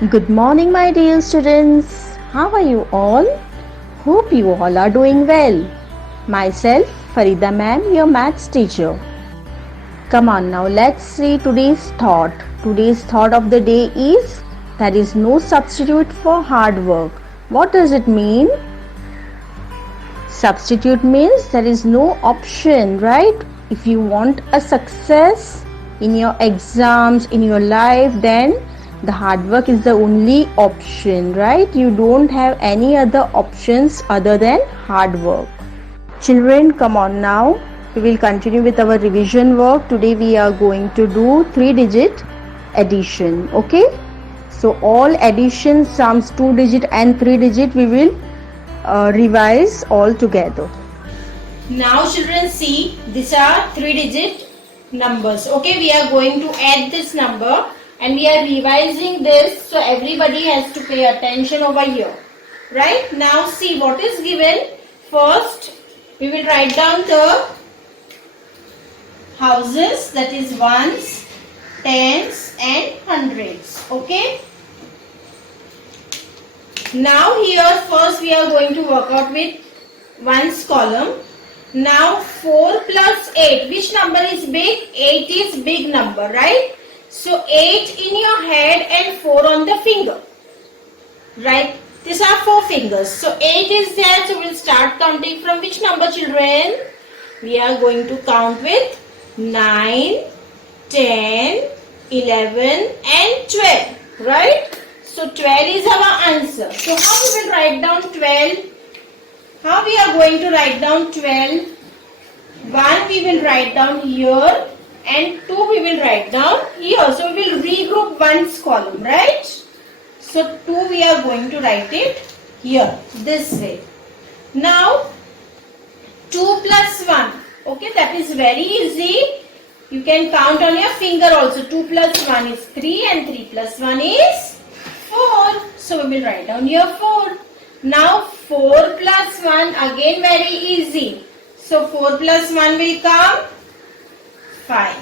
Good morning, my dear students. How are you all? Hope you all are doing well. Myself, Farida ma'am, your maths teacher. Come on now, let's see today's thought. Today's thought of the day is there is no substitute for hard work. What does it mean? Substitute means there is no option, right? If you want a success in your exams, in your life, then the hard work is the only option, right? You don't have any other options other than hard work. Children, come on now. We will continue with our revision work. Today we are going to do 3-digit addition, okay? So all addition, sums, 2-digit and 3-digit we will revise all together. Now children, see, these are 3-digit numbers. Okay, we are going to add this number and we are revising this, so everybody has to pay attention over here. Right? Now see what is given. First, we will write down the houses, that is ones, tens and hundreds. Okay? Now here first we are going to work out with ones column. Now 4 plus 8, which number is big? 8 is big number, right? So 8 in your head and 4 on the finger, right? These are 4 fingers. So 8 is there, so we'll start counting from which number, children? We are going to count with 9, 10, 11 and 12, right? So 12 is our answer. So how we will write down 12? How we are going to write down 12? 1 we will write down here and 2 we will write down here. So we will regroup ones column, right? So 2 we are going to write it here, this way. Now 2 plus 1. Okay, that is very easy. You can count on your finger also. 2 plus 1 is 3 and 3 plus 1 is 4. So we will write down here 4. Now 4 plus 1, again very easy. So 4 plus 1 will come 5.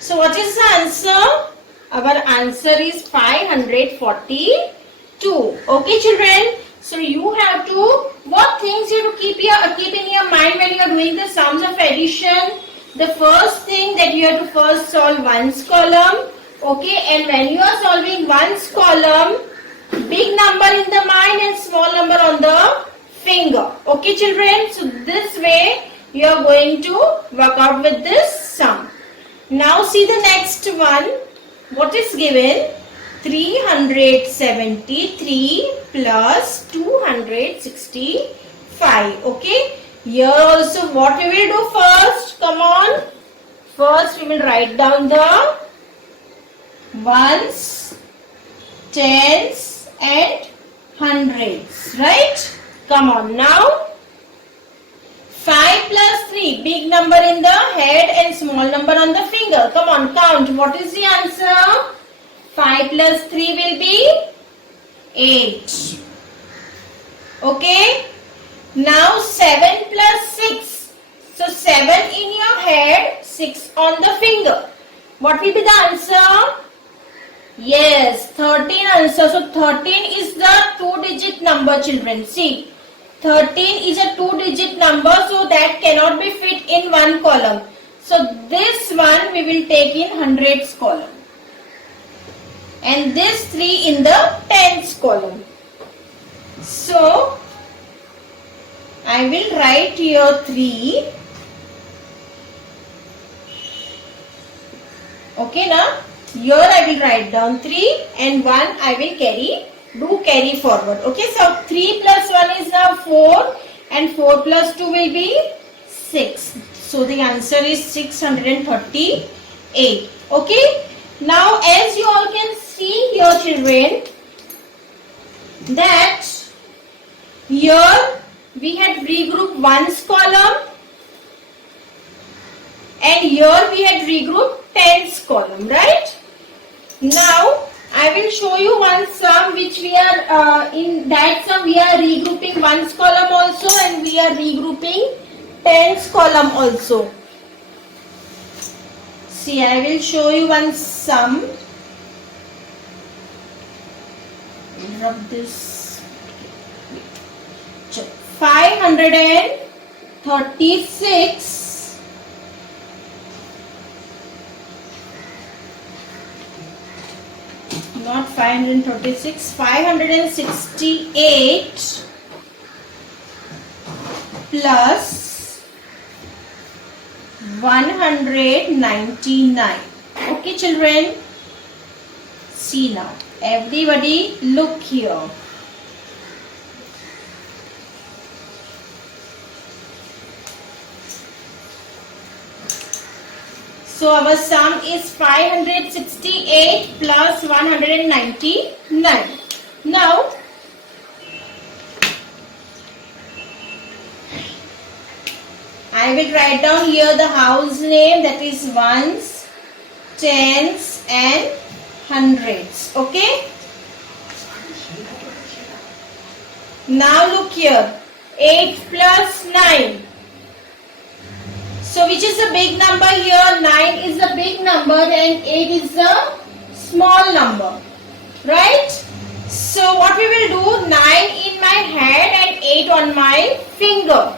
So what is the answer? Our answer is 542. Okay children. So you have to, what things you have to keep in your mind when you are doing the sums of addition? The first thing that you have to first solve ones column. Okay, and when you are solving ones column, big number in the mind and small number on the finger. Okay children, so this way you are going to work out with this sum. Now see the next one. What is given? 373 plus 265. Okay, here also what we will do first? Come on. First we will write down the ones, tens and hundreds, right? Come on now. 5 plus 3, big number in the head and small number on the finger. Come on, count. What is the answer? 5 plus 3 will be 8. Okay. Now 7 plus 6. So 7 in your head, 6 on the finger. What will be the answer? Yes, 13 answer. So 13 is the 2-digit number, children. See, 13 is a 2-digit number, so that cannot be fit in one column. So this one we will take in hundreds column. And this 3 in the tens column. So I will write here 3. Okay now. Here I will write down 3 and 1 I will carry forward. Okay, so 3 plus 1 is now 4 and 4 plus 2 will be 6. So the answer is 638. Okay, now as you all can see here children, that here we had regrouped ones column and here we had regrouped tens column, right? Now I will show you one sum which we are in that sum we are regrouping ones column also and we are regrouping tens column also. See, I will show you one sum. rub this. 536 not 536, 568 plus 199. Okay children, see now, everybody look here. So our sum is 568 plus 199. Now I will write down here the house name, that is ones, tens and hundreds. Okay. Now look here, 8 plus 9. So which is the big number here? 9 is the big number and 8 is the small number, right? So what we will do, 9 in my head and 8 on my finger.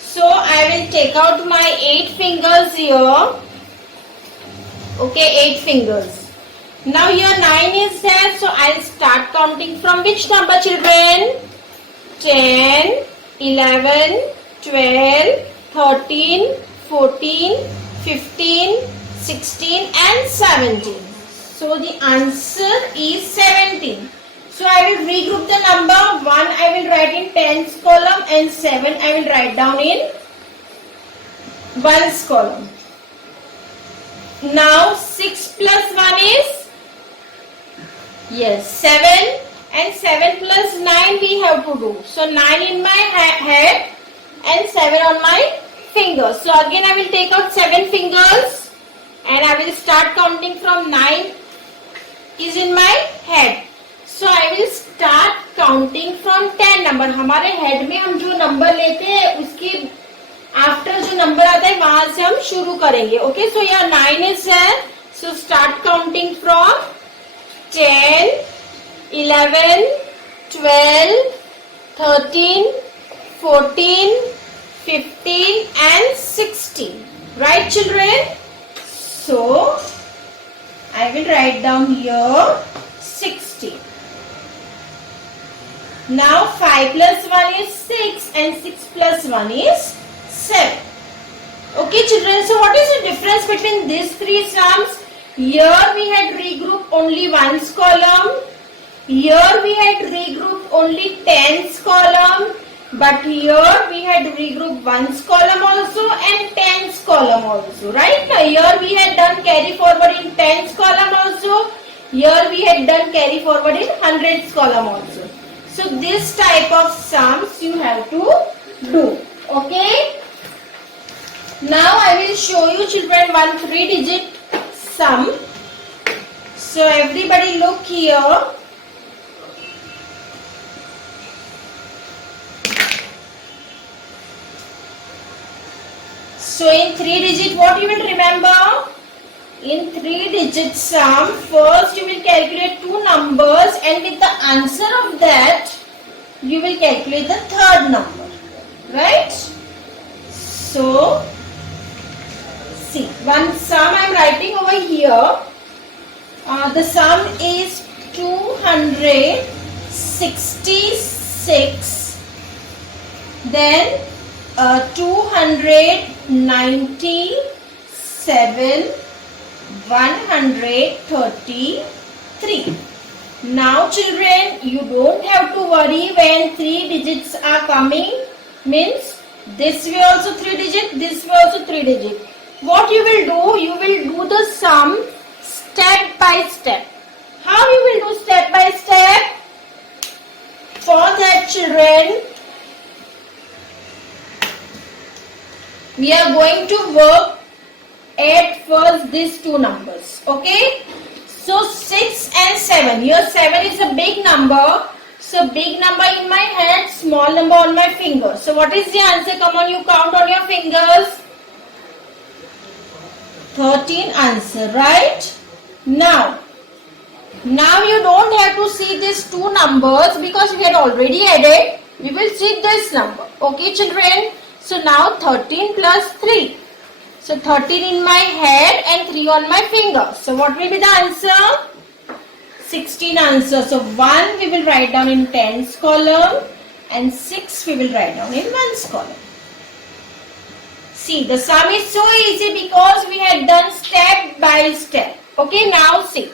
So I will take out my 8 fingers here. Okay, 8 fingers. Now here 9 is there, so I will start counting from which number children? 10, 11, 12, 13, 14, 15, 16 and 17. So the answer is 17. So I will regroup the number. 1 I will write in tens column and 7 I will write down in ones column. Now 6 plus 1 is? Yes, 7 and 7 plus 9 we have to do. So 9 in my head and 7 on my fingers. So again I will take out 7 fingers and I will start counting from 9 is in my head. So I will start counting from 10 number. हमारे head में हम जो number लेते हैं उसके after जो number आता है वहां से हम शुरू करेंगे. Okay, so यहाँ 9 is there. So start counting from 10, 11, 12, 13, 14, 15 and 16. Right children? So I will write down here 16. Now 5 plus 1 is 6 and 6 plus 1 is 7. Okay children, so what is the difference between these three sums? Here we had regrouped only ones column. Here we had regrouped only tens column. But here we had regrouped ones column also and tens column also. Right? Now here we had done carry forward in tens column also. Here we had done carry forward in hundreds column also. So this type of sums you have to do. Okay? Now I will show you children one 3-digit sum. So everybody look here. So in 3-digit what you will remember? In 3-digit sum, first you will calculate two numbers and with the answer of that you will calculate the third number. Right? So see, one sum I am writing over here. The sum is 266, then 297, 133. Now children, you don't have to worry when 3 digits are coming. Means this way also 3 digit, this way also 3 digit. What you will do? You will do the sum step by step. How you will do step by step? For that children, we are going to work at first these two numbers. Okay? So 6 and 7. Here 7 is a big number. So big number in my hand, small number on my finger. So what is the answer? Come on, you count on your fingers. 13 answer, right? Now Now you don't have to see these two numbers because we had already added. We will see this number. Okay, children. So now 13 plus 3. So 13 in my head and 3 on my finger. So what will be the answer? 16 answer. So 1 we will write down in tens column and 6 we will write down in ones column. See, the sum is so easy because we had done step by step. Okay, now see.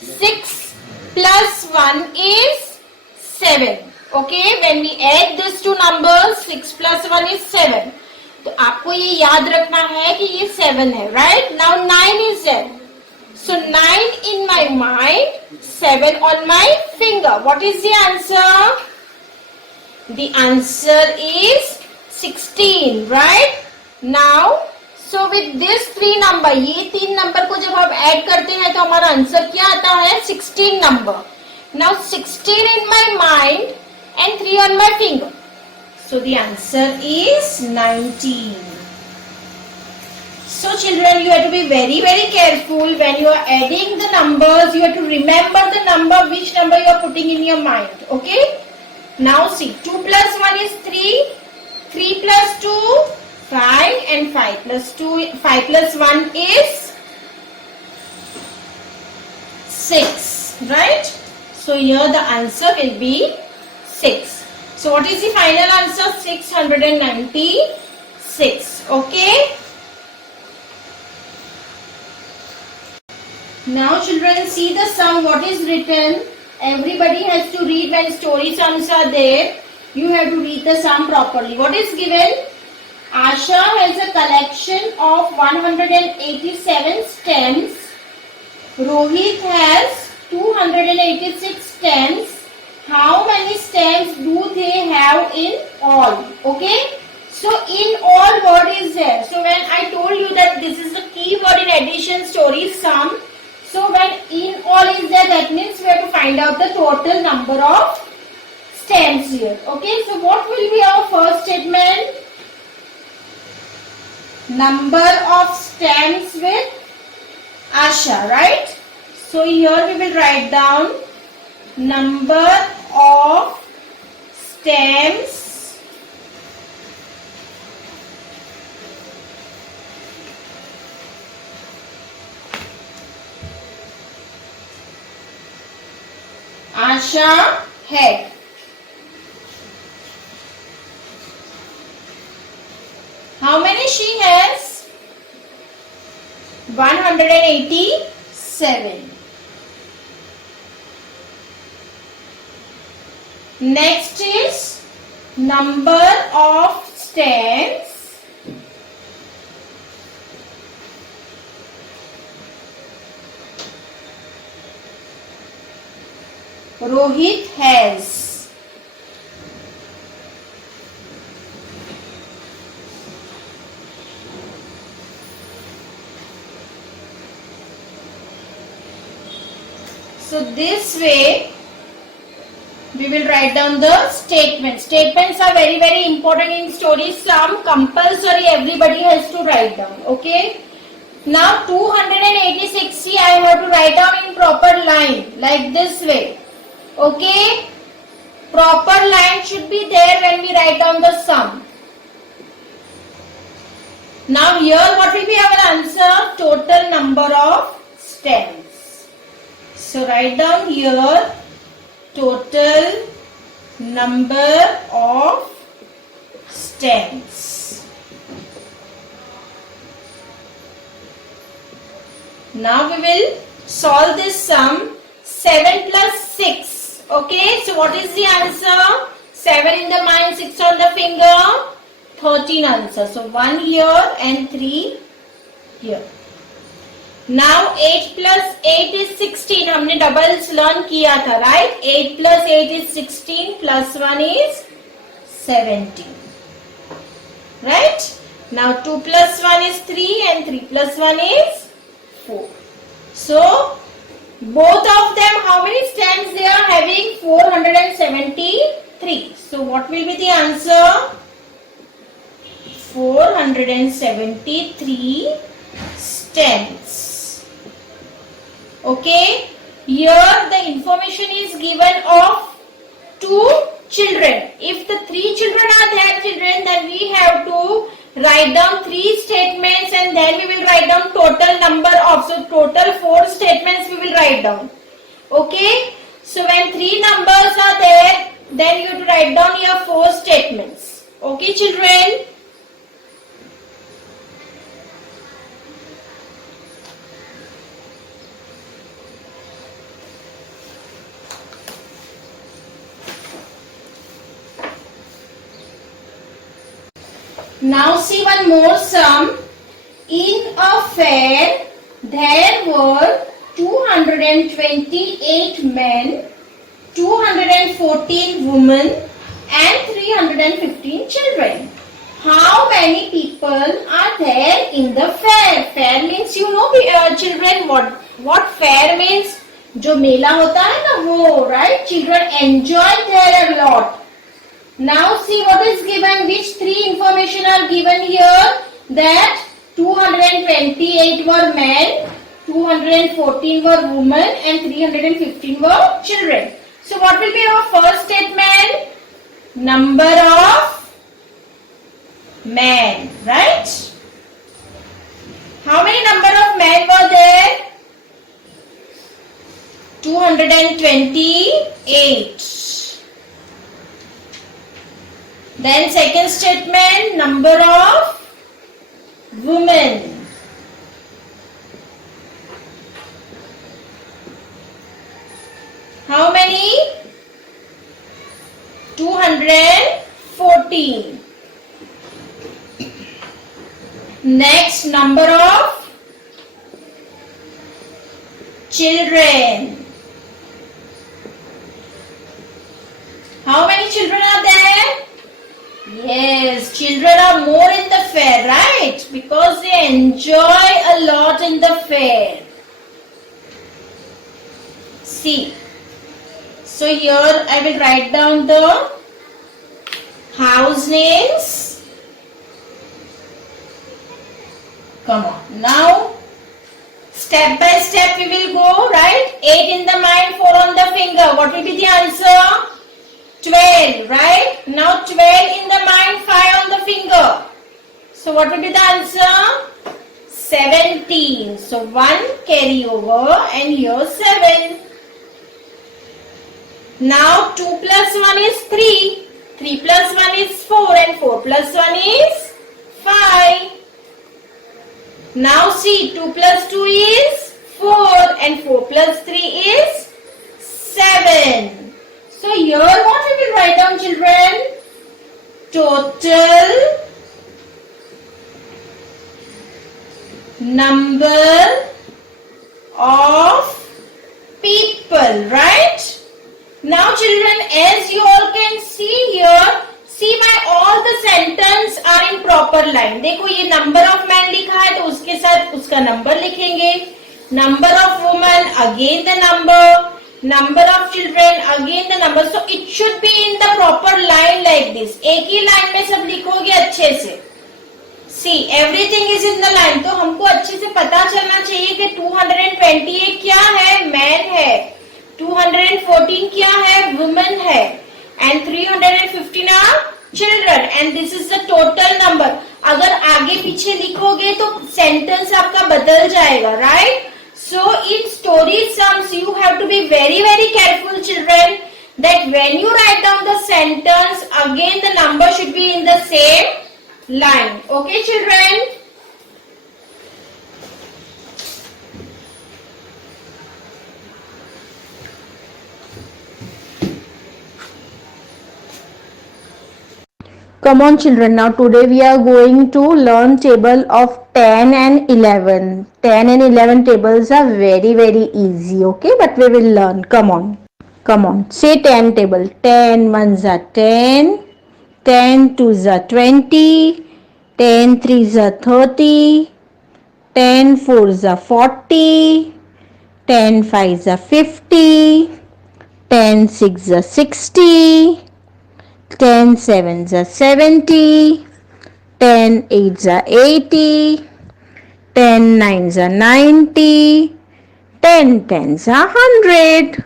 6 plus 1 is 7. Okay, when we add these two numbers, 6 plus 1 is 7. तो आपको ये याद रखना है कि ये 7 है, right? Now 9 is there. So 9 in my mind, 7 on my finger. What is the answer? The answer is 16, right? Now, so with this 3 number, ये 3 number को जब आप ऐड करते हैं तो हमारा आंसर क्या आता है? 16 number. Now 16 in my mind and 3 on my finger. So the answer is 19. So children, you have to be very careful when you are adding the numbers. You have to remember the number, which number you are putting in your mind. Okay? Now see, 2 plus 1 is 3. 3 plus 2, 5, and 5 plus 1 is 6. Right? So here the answer will be 6. So what is the final answer? 696. Okay? Now children, see the sum. What is written? Everybody has to read when story sums are there. You have to read the sum properly. What is given? Asha has a collection of 187 stamps. Rohit has 286 stamps. How many stamps do they have in all? Okay. So in all word is there. So when I told you that this is the key word in addition, story, sum. So when in all is there, that means we have to find out the total number of stamps here. Okay. So what will be our first statement? Number of stamps with Asha, right? So here we will write down number of stamps Asha had. How many she has? 187. Next is number of stamps Rohit has. So this way we will write down the statements. Statements are very important in story sum. Compulsory everybody has to write down. Okay. Now 286 see I have to write down in proper line like this way. Okay. Proper line should be there when we write down the sum. Now here what will be our answer? Total number of stamps. So write down here total number of stamps. Now we will solve this sum. 7 plus 6. Okay, so what is the answer? 7 in the mind, 6 on the finger. 13 answer. So 1 here and 3 here. Now 8 plus 8 is 16. हमने doubles learn किया था, right? 8 plus 8 is 16 plus 1 is 17. Right? Now 2 plus 1 is 3 and 3 plus 1 is 4. So both of them, how many stamps they are having? 473. So what will be the answer? 473 stamps. Okay. Here the information is given of 2 children. If the 3 children are there, children, then we have to write down 3 statements and then we will write down total number of. So total 4 statements we will write down. Okay. So when 3 numbers are there, then you have to write down your 4 statements. Okay, children. Now see one more sum. In a fair, there were 228 men, 214 women and 315 children. How many people are there in the fair? Fair means you know children what fair means? जो मेला होता है ना वो, right? Children enjoy there a lot. Now see what is given, which 3 information are given here, that 228 were men, 214 were women and 315 were children. So what will be our first statement? Number of men, right? How many number of men were there? 228. Then second statement, number of women. How many? 214. Next, number of children. How many children are there? Yes, children are more in the fair, right? Because they enjoy a lot in the fair. See. So here I will write down the house names. Come on. Now, step by step we will go, right? 8 in the mind, 4 on the finger. What will be the answer? 12, right? Now 12 in the mind, 5 on the finger. So what will be the answer? 17. So 1 carry over and here 7. Now 2 plus 1 is 3. 3 plus 1 is 4 and 4 plus 1 is 5. Now see, 2 plus 2 is 4 and 4 plus 3 is 7. So here what we will write down, children? Total number of people, right? Now children, as you all can see here, see my all the sentence are in proper line. देखो ये number of man लिखा है तो उसके साथ उसका number लिखेंगे. Number of women, again the number. Number of children, again the number. So it should be in the proper line like this. एक ही line में सब लिखोगे अच्छे से. See, everything is in the line. तो हमको अच्छे से पता चलना चाहिए कि 228 क्या है? Man है. 214 क्या है? Women है. And 315 are children. And this is the total number. अगर आगे पीछे लिखोगे तो sentence आपका बदल जाएगा, right? So in story sums you have to be very careful, children, that when you write down the sentence, again the number should be in the same line. Okay, children? Come on children, now today we are going to learn table of 10 and 11. 10 and 11 tables are very easy, okay? But we will learn. Come on. Come on. Say 10 table. 10 ones are 10. 10 twos are 20. 10 threes are 30. 10 fours are 40. 10 fives are 50. 10 sixes are 60. 10 sevens are 70, 10 eights are 80, 10 nines are 90, 10 tens are 100.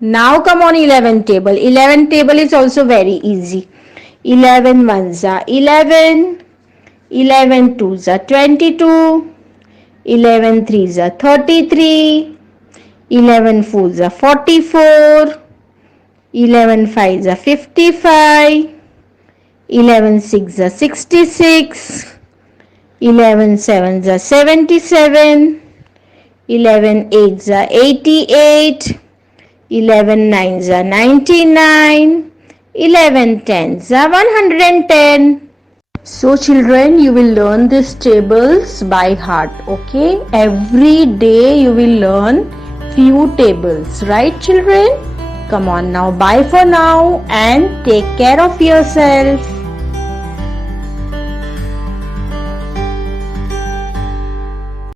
Now come on 11 table. 11 table is also very easy. 11 ones are 11. 11 twos are 22. 11 threes are 33. 11 fours are 44. 11 fives are 55. 11 sixes are 66. 11 sevens are 77. 11 eights are 88. 11 nines are 99. 11 tens are 110. So children, you will learn these tables by heart, okay? Every day you will learn few tables, right children? Come on now, bye for now and take care of yourself.